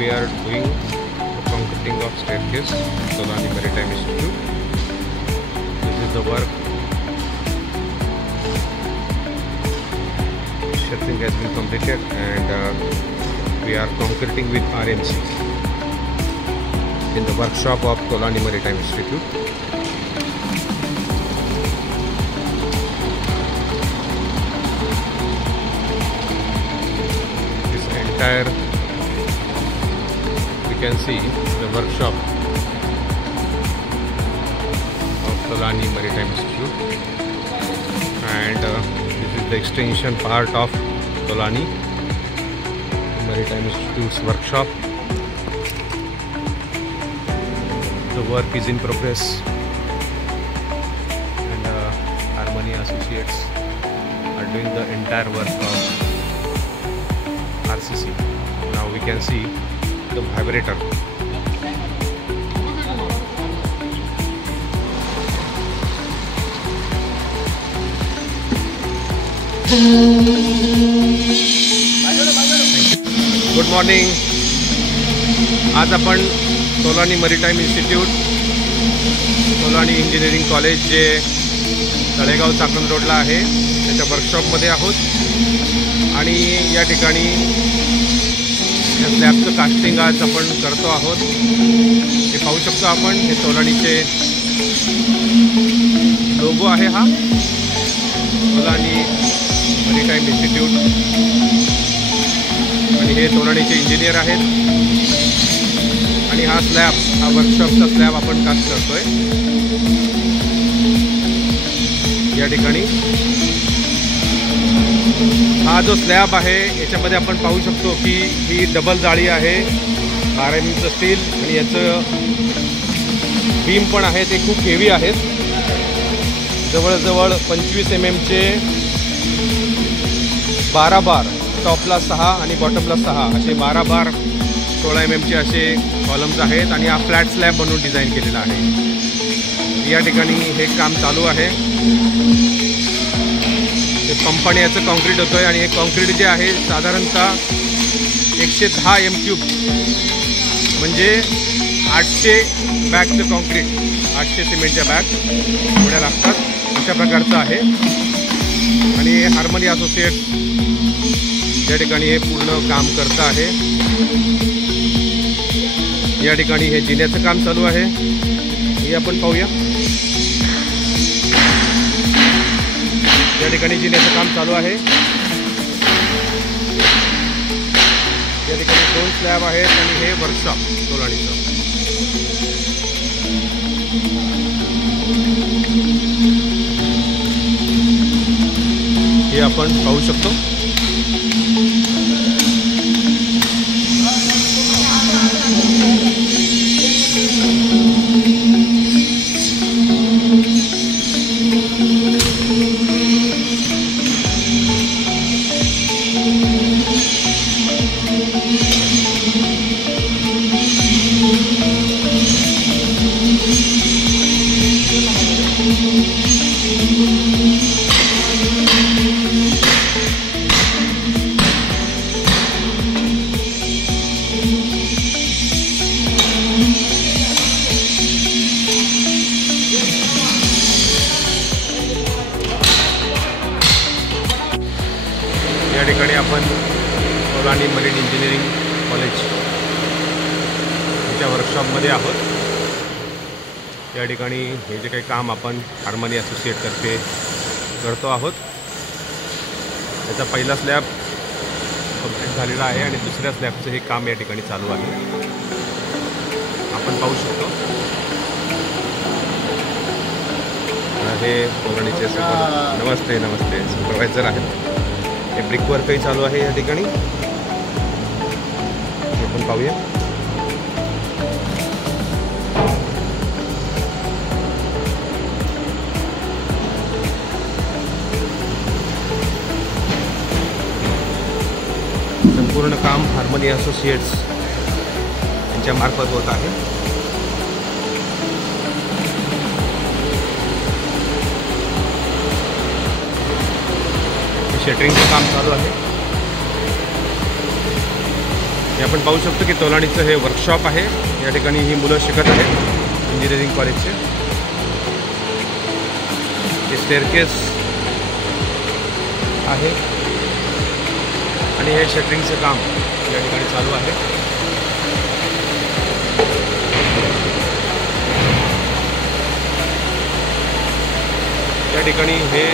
we are doing the concreting of staircase, Tolani Maritime Institute. This is the work. Shuttering has been completed and we are concreting with RMC in the workshop of Tolani Maritime Institute. This entire, we can see the workshop of Tolani Maritime Institute, and this is the extension part of Tolani Maritime Institute's workshop. The work is in progress, and Harmony Associates are doing the entire work of RCC. Now we can see the vibrator. Good morning. आज आपण Tolani maritime institute, Tolani engineering college जे तळेगाव चाकण रोडला आहे त्याच्या वर्कशॉपमध्ये आहोत आणि या ठिकाणी या स्लॅबचं कास्टिंग आज आपण करतो आहोत. हे पाहू शकतो आपण, हे तोलानीचे लोगो आहे, हा तोलानी मरीटाईम इन्स्टिट्यूट, आणि हे तोलानीचे इंजिनियर आहेत. आणि हा स्लॅब, हा वर्कशॉपचा स्लॅब आपण कास्ट करतोय या ठिकाणी. हा जो स्लॅब आहे याच्यामध्ये आपण पाहू शकतो की ही डबल जाळी आहे, 12 mm स्टील, आणि याचं बीम पण आहे ते खूप हेवी आहेत. जवळजवळ 25 mm 12 बार, टॉपला 6 आणि बॉटमला 6 असे 12 बार 16 mm असे कॉलम्स आहेत. आणि हा फ्लॅट स्लॅब बनवून डिझाईन केलेला आहे. या ठिकाणी हे काम चालू आहे. हे पंपाने याचं कॉन्क्रीट होतं आहे, आणि हे कॉन्क्रीट जे आहे साधारणतः 110 m3 म्हणजे 800 बॅगचं कॉन्क्रीट, 800 सिमेंटच्या बॅग एवढ्या लागतात, अशा प्रकारचं आहे. आणि हार्मनी असोसिएट या ठिकाणी हे पूर्ण काम करतं आहे. या ठिकाणी हे जिन्याचं काम चालू आहे, हे आपण पाहूया. या ठिकाणी जिन्याचं काम चालू आहे. या ठिकाणी 2 स्लॅब आहेत आणि हे वर्कशॉप तोलानीचं. हे आपण पाहू शकतो. या ठिकाणी आपण तोलानी मरीन इंजिनिअरिंग कॉलेज यांच्या वर्कशॉपमध्ये आहोत. या ठिकाणी हे जे काही काम आपण हार्मनी असोसिएटतर्फे करतो आहोत, त्याचा पहिला स्लॅब कंप्लीट झालेला आहे आणि दुसऱ्या स्लॅबचं हे काम या ठिकाणी चालू आहे, आपण पाहू शकतो. हे तोलानीचे नमस्ते सुपरवायझर आहेत. हे ब्रिक वर्कही चालू आहे या ठिकाणी, आपण पाहूया. संपूर्ण काम हार्मनी असोसिएट्स यांच्या मार्फत होत आहे. शटरिंगचं काम चालू आहे. हे आपण पाहू शकतो की तोलाणीचं हे वर्कशॉप आहे. या ठिकाणी ही मुलं शिकत आहेत इंजिनिअरिंग कॉलेजचे. हे स्टेअरकेस आहे आणि हे शटरिंगचं काम या ठिकाणी चालू आहे. या ठिकाणी हे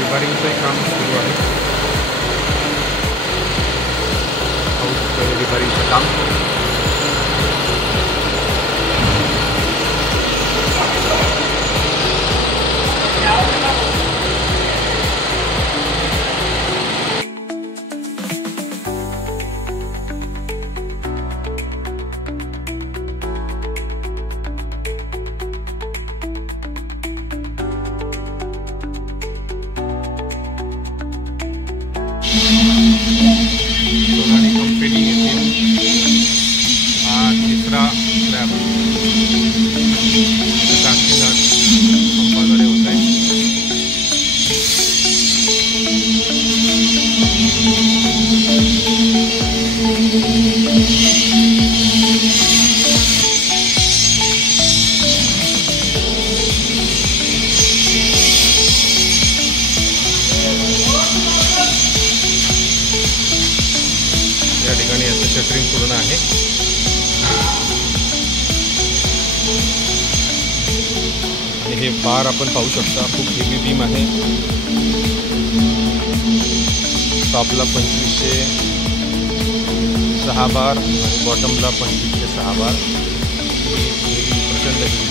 रिपेअरिंगचं काम सुरू आहे. रिपेअरिंगचं काम तोलाणी कंपनी येथील हा तिसरा स्लॅब कास्टिंग पंपाद्वारे होत आहे. या ठिकाणी याचं शटरिंग पूर्ण आहे. आणि हे बार आपण पाहू शकता, खूप हेवी बीम आहे. टॉपला 2506 बार आणि बॉटमला 2506 बार. प्रचंड हेवी.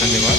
धन्यवाद.